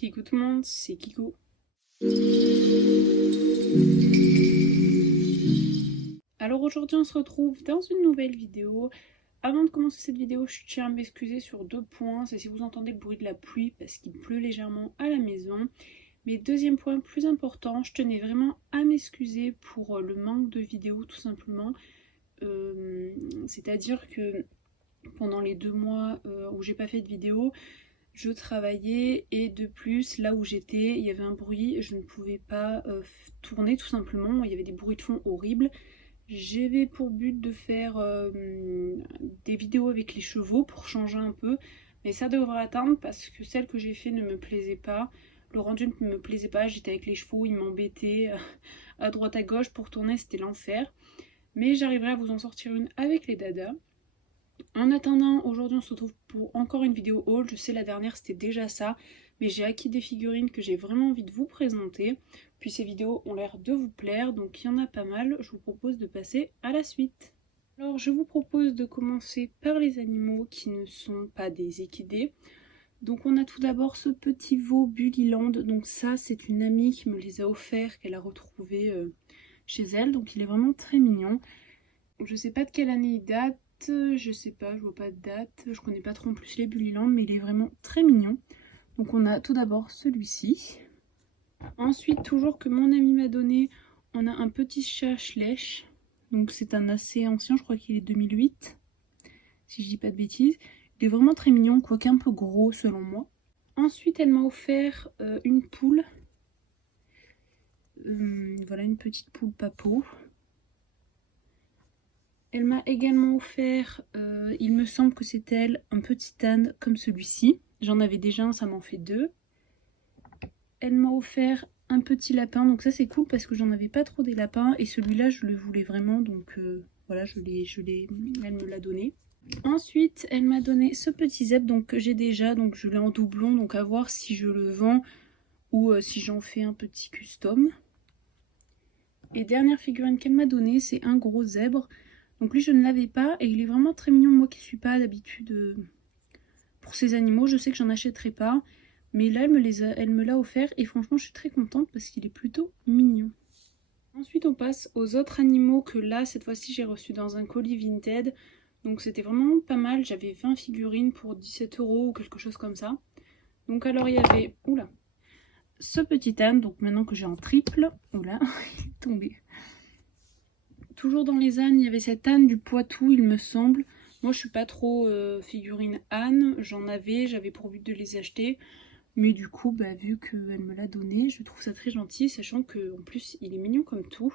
Coucou tout le monde, c'est Kiko. Alors aujourd'hui on se retrouve dans une nouvelle vidéo. Avant de commencer cette vidéo, je tiens à m'excuser sur 2 points. C'est si vous entendez le bruit de la pluie parce qu'il pleut légèrement à la maison. Mais deuxième point plus important, je tenais vraiment à m'excuser pour le manque de vidéos tout simplement. C'est-à-dire que pendant les 2 mois où j'ai pas fait de vidéo, je travaillais et de plus là où j'étais il y avait un bruit, je ne pouvais pas tourner tout simplement, il y avait des bruits de fond horribles. J'avais pour but de faire des vidéos avec les chevaux pour changer un peu, mais ça devrait attendre parce que celle que j'ai fait ne me plaisait pas, le rendu ne me plaisait pas, j'étais avec les chevaux, ils m'embêtaient à droite à gauche pour tourner, c'était l'enfer. Mais j'arriverai à vous en sortir une avec les dadas. En attendant, aujourd'hui on se retrouve pour encore une vidéo haul. Je sais la dernière c'était déjà ça, mais j'ai acquis des figurines que j'ai vraiment envie de vous présenter. Puis ces vidéos ont l'air de vous plaire, donc il y en a pas mal. Je vous propose de passer à la suite. Alors je vous propose de commencer par les animaux qui ne sont pas des équidés. Donc on a tout d'abord ce petit veau Bullyland. Donc ça c'est une amie qui me les a offerts, qu'elle a retrouvé chez elle. Donc il est vraiment très mignon. Je sais pas de quelle année il date. Je sais pas, je vois pas de date, je connais pas trop en plus les Bullyland, mais il est vraiment très mignon. Donc on a tout d'abord celui-ci. Ensuite, toujours que mon ami m'a donné, on a un petit chat Schleich. Donc c'est un assez ancien, je crois qu'il est 2008, si je dis pas de bêtises. Il est vraiment très mignon, quoique un peu gros selon moi. Ensuite, elle m'a offert une poule. Voilà, une petite poule papo. Elle m'a également offert, il me semble que c'est elle, un petit âne comme celui-ci. J'en avais déjà un, ça m'en fait 2. Elle m'a offert un petit lapin, donc ça c'est cool parce que j'en avais pas trop des lapins. Et celui-là je le voulais vraiment, donc voilà, elle me l'a donné. Ensuite elle m'a donné ce petit zèbre donc, que j'ai déjà, donc je l'ai en doublon, donc à voir si je le vends ou si j'en fais un petit custom. Et dernière figurine qu'elle m'a donnée, c'est un gros zèbre. Donc lui je ne l'avais pas et il est vraiment très mignon, moi qui suis pas d'habitude pour ces animaux, je sais que j'en achèterai pas. Mais là elle me l'a offert et franchement je suis très contente parce qu'il est plutôt mignon. Ensuite on passe aux autres animaux que là cette fois-ci j'ai reçu dans un colis Vinted. Donc c'était vraiment pas mal, j'avais 20 figurines pour 17 € ou quelque chose comme ça. Donc alors il y avait, oula, ce petit âne, donc maintenant que j'ai en triple, oula, il est tombé. Toujours dans les ânes, il y avait cet âne du Poitou, il me semble. Moi, je suis pas trop figurine âne. J'avais pour but de les acheter. Mais du coup, vu qu'elle me l'a donné, je trouve ça très gentil, sachant qu'en plus, il est mignon comme tout.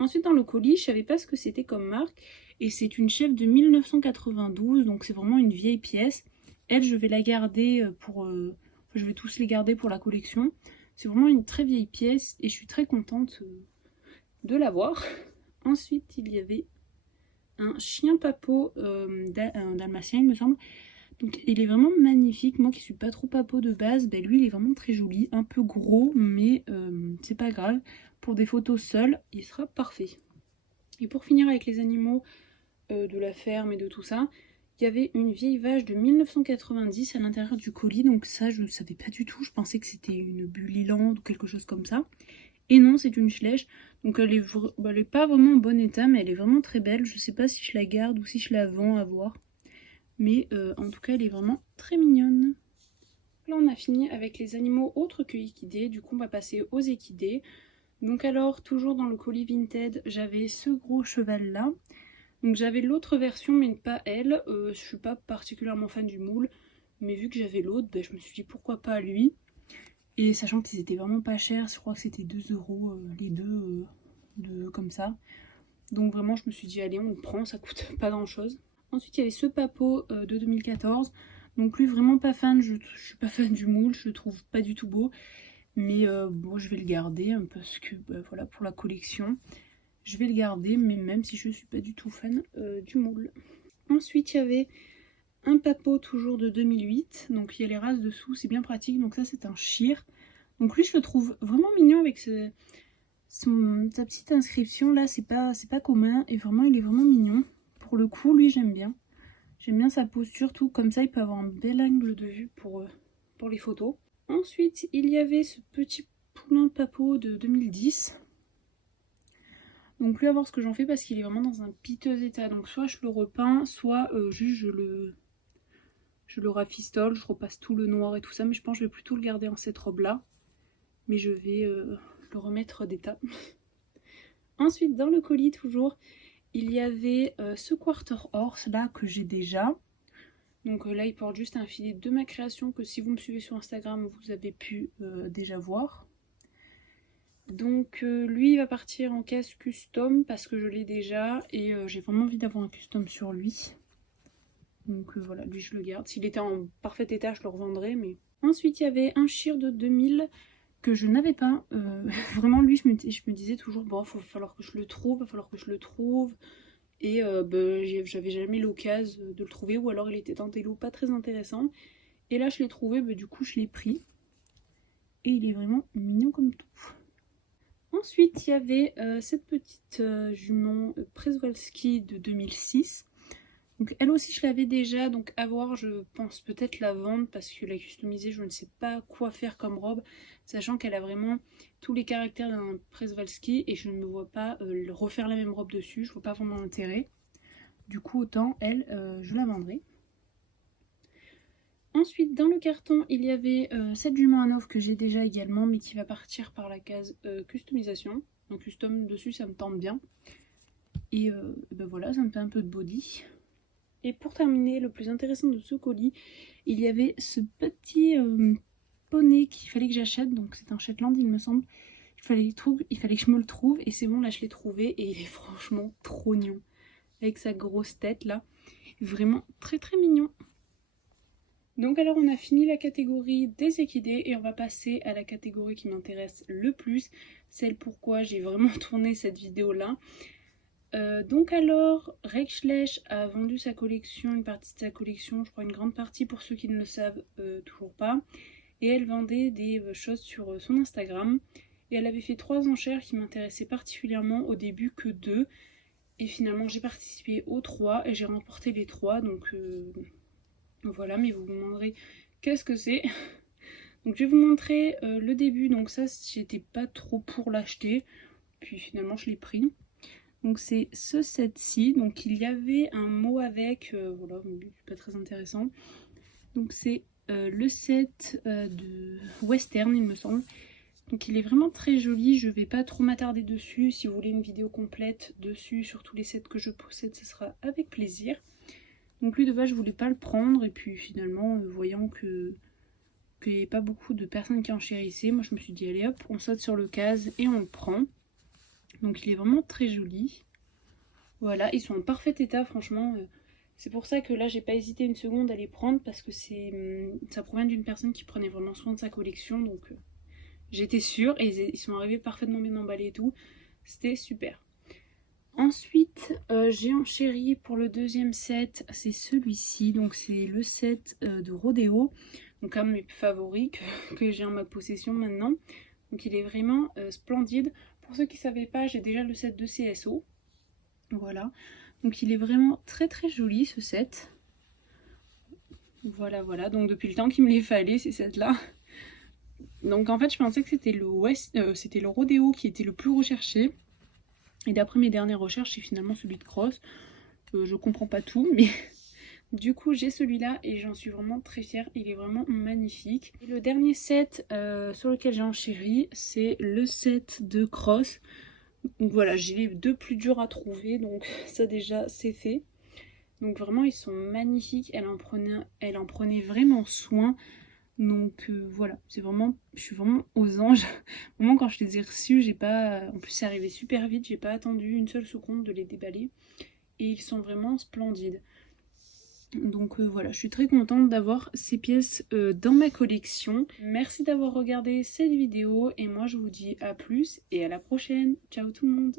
Ensuite, dans le colis, je savais pas ce que c'était comme marque. Et c'est une chèvre de 1992, donc c'est vraiment une vieille pièce. Elle, je vais la garder je vais tous les garder pour la collection. C'est vraiment une très vieille pièce et je suis très contente de l'avoir. Ensuite, il y avait un chien papo, un dalmatien, il me semble. Donc, il est vraiment magnifique. Moi qui suis pas trop papo de base, lui, il est vraiment très joli. Un peu gros, mais c'est pas grave. Pour des photos seules, il sera parfait. Et pour finir avec les animaux de la ferme et de tout ça, il y avait une vieille vache de 1990 à l'intérieur du colis. Donc ça, je ne savais pas du tout. Je pensais que c'était une Bullyland ou quelque chose comme ça. Et non, c'est une Schleich. Donc elle est pas vraiment en bon état, mais elle est vraiment très belle. Je sais pas si je la garde ou si je la vends, à voir. Mais en tout cas, elle est vraiment très mignonne. Là, on a fini avec les animaux autres que équidés. Du coup, on va passer aux équidés. Donc alors, toujours dans le colis Vinted, j'avais ce gros cheval-là. Donc j'avais l'autre version, mais pas elle. Je suis pas particulièrement fan du moule. Mais vu que j'avais l'autre, je me suis dit pourquoi pas lui. Et sachant qu'ils étaient vraiment pas chers, je crois que c'était 2 € les deux, comme ça. Donc vraiment je me suis dit allez on le prend, ça coûte pas grand chose. Ensuite il y avait ce papo de 2014. Donc lui vraiment pas fan, je suis pas fan du moule, je le trouve pas du tout beau. Mais bon je vais le garder parce que voilà, pour la collection. Je vais le garder, mais même si je suis pas du tout fan du moule. Ensuite il y avait un papo toujours de 2008, donc il y a les races dessous, c'est bien pratique. Donc ça c'est un shire. Donc lui je le trouve vraiment mignon avec sa petite inscription là, c'est pas commun et vraiment il est vraiment mignon. Pour le coup lui j'aime bien. J'aime bien sa posture, tout comme ça il peut avoir un bel angle de vue pour les photos. Ensuite, il y avait ce petit poulain Papo de 2010. Donc lui à voir ce que j'en fais parce qu'il est vraiment dans un piteux état. Donc soit je le repeins, soit juste je le rafistole, je repasse tout le noir et tout ça. Mais je pense que je vais plutôt le garder en cette robe là. Mais je vais le remettre d'état. Ensuite dans le colis toujours, il y avait ce quarter horse là que j'ai déjà. Donc là il porte juste un filet de ma création que si vous me suivez sur Instagram vous avez pu déjà voir. Donc lui il va partir en caisse custom parce que je l'ai déjà et j'ai vraiment envie d'avoir un custom sur lui. Donc voilà, lui je le garde. S'il était en parfait état je le revendrais mais... Ensuite il y avait un Sheer de 2000 que je n'avais pas. Vraiment lui je me disais toujours bon il va falloir que je le trouve, et j'avais jamais l'occasion de le trouver ou alors il était en télo pas très intéressant. Et là je l'ai trouvé, du coup je l'ai pris. Et il est vraiment mignon comme tout. Ensuite, il y avait cette petite jument Przewalski de 2006. Donc elle aussi, je l'avais déjà. Donc à voir, je pense peut-être la vendre parce que la customiser, je ne sais pas quoi faire comme robe. Sachant qu'elle a vraiment tous les caractères d'un Przewalski et je ne me vois pas refaire la même robe dessus. Je ne vois pas vraiment l'intérêt. Du coup, autant elle, je la vendrai. Ensuite, dans le carton, il y avait cette jument à neuf que j'ai déjà également, mais qui va partir par la case customisation. Donc custom dessus, ça me tente bien. Et voilà, ça me fait un peu de body. Et pour terminer, le plus intéressant de ce colis, il y avait ce petit poney qu'il fallait que j'achète. Donc c'est un Shetland, il me semble. Il fallait que je me le trouve. Et c'est bon, là je l'ai trouvé. Et il est franchement trop mignon. Avec sa grosse tête là. Vraiment très très mignon. Donc alors on a fini la catégorie des équidés et on va passer à la catégorie qui m'intéresse le plus, celle pourquoi j'ai vraiment tourné cette vidéo là. Donc alors Rexlech a vendu sa collection, une partie de sa collection, je crois une grande partie pour ceux qui ne le savent toujours pas. Et elle vendait des choses sur son Instagram. Et elle avait fait 3 enchères qui m'intéressaient particulièrement, au début que 2. Et finalement j'ai participé aux 3 et j'ai remporté les 3 donc... Voilà, mais vous me demanderez qu'est-ce que c'est. Donc je vais vous montrer le début. Donc ça, j'étais pas trop pour l'acheter. Puis finalement, je l'ai pris. Donc c'est ce set-ci. Donc il y avait un mot avec. Voilà, pas très intéressant. Donc c'est le set de western, il me semble. Donc il est vraiment très joli. Je vais pas trop m'attarder dessus. Si vous voulez une vidéo complète dessus, sur tous les sets que je possède, ce sera avec plaisir. Donc lui de base je voulais pas le prendre et puis finalement voyant qu'il n'y avait pas beaucoup de personnes qui enchérissaient, moi je me suis dit allez hop on saute sur l'occasion et on le prend. Donc il est vraiment très joli. Voilà, ils sont en parfait état franchement. C'est pour ça que là j'ai pas hésité une seconde à les prendre parce que ça provient d'une personne qui prenait vraiment soin de sa collection. Donc j'étais sûre et ils sont arrivés parfaitement bien emballés et tout. C'était super. Ensuite, j'ai enchéri pour le deuxième set, c'est celui-ci, donc c'est le set de Rodeo, donc un de mes favoris que j'ai en ma possession maintenant. Donc il est vraiment splendide. Pour ceux qui ne savaient pas, j'ai déjà le set de CSO, voilà. Donc il est vraiment très très joli ce set. Voilà, voilà, donc depuis le temps qu'il me les fallait ces sets-là. Donc en fait je pensais que c'était le Rodeo qui était le plus recherché. Et d'après mes dernières recherches, c'est finalement celui de Cross. Je comprends pas tout, mais du coup j'ai celui-là et j'en suis vraiment très fière. Il est vraiment magnifique. Et le dernier set sur lequel j'ai enchéri, c'est le set de Cross. Donc voilà, j'ai les 2 plus durs à trouver, donc ça déjà c'est fait. Donc vraiment ils sont magnifiques, elle en prenait vraiment soin. Donc voilà, c'est vraiment, je suis vraiment aux anges. Vraiment quand je les ai reçus, j'ai pas, en plus c'est arrivé super vite, j'ai pas attendu une seule seconde de les déballer. Et ils sont vraiment splendides. Donc voilà, je suis très contente d'avoir ces pièces dans ma collection. Merci d'avoir regardé cette vidéo et moi je vous dis à plus et à la prochaine. Ciao tout le monde.